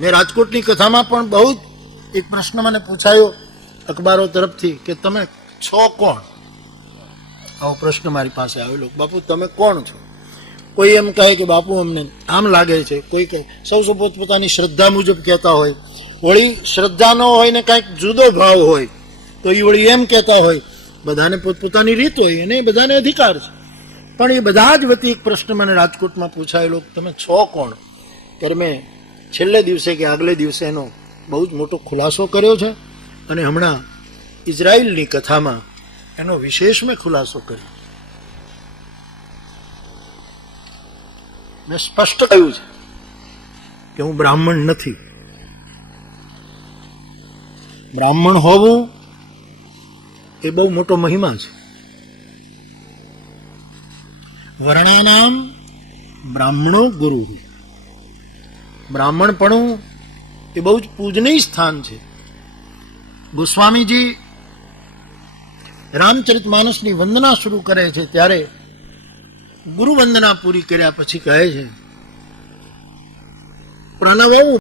મેં રાજકોટની કથામાં પણ બહુ જ એક પ્રશ્ન મને પૂછાયો અખબારો તરફથી કે તમે છો કોણ? આવો પ્રશ્ન મારી પાસે આવેલો. બાપુ, તમે કોણ છો? કોઈ એમ કહે કે બાપુ, અમને આમ લાગે છે. કોઈ કહે, સૌ સૌ પોતપોતાની શ્રદ્ધા મુજબ કહેતા હોય. વળી શ્રદ્ધા ન હોય ને કાંઈક જુદો ભાવ હોય, તો એ વળી એમ કહેતા હોય, બધાને પોતપોતાની રીત હોય અને એ બધાને અધિકાર છે. પણ એ બધા જ વતી એક પ્રશ્ન મને રાજકોટમાં પૂછાયેલો તમે છો કોણ? ત્યારે મેં છેલ્લે દિવસે કે આગલે દિવસે એનો બહુ જ મોટો ખુલાસો કર્યો છે અને હમણાં ઇઝરાયલની કથામાં એનો વિશેષ મેં ખુલાસો કર્યો. મેં સ્પષ્ટ કહ્યું છે કે હું બ્રાહ્મણ નથી. બ્રાહ્મણ હોવું એ બહુ મોટો મહિમા છે. વર્ણાનામ બ્રાહ્મણો ગુરુ. બ્રાહ્મણપણું એ બહુ જ પૂજનીય સ્થાન છે. ગોસ્વામીજી રામચરિત માનસની વંદના શરૂ કરે છે ત્યારે ગુરુ વંદના પૂરી કર્યા પછી કહે છે પ્રણવૌ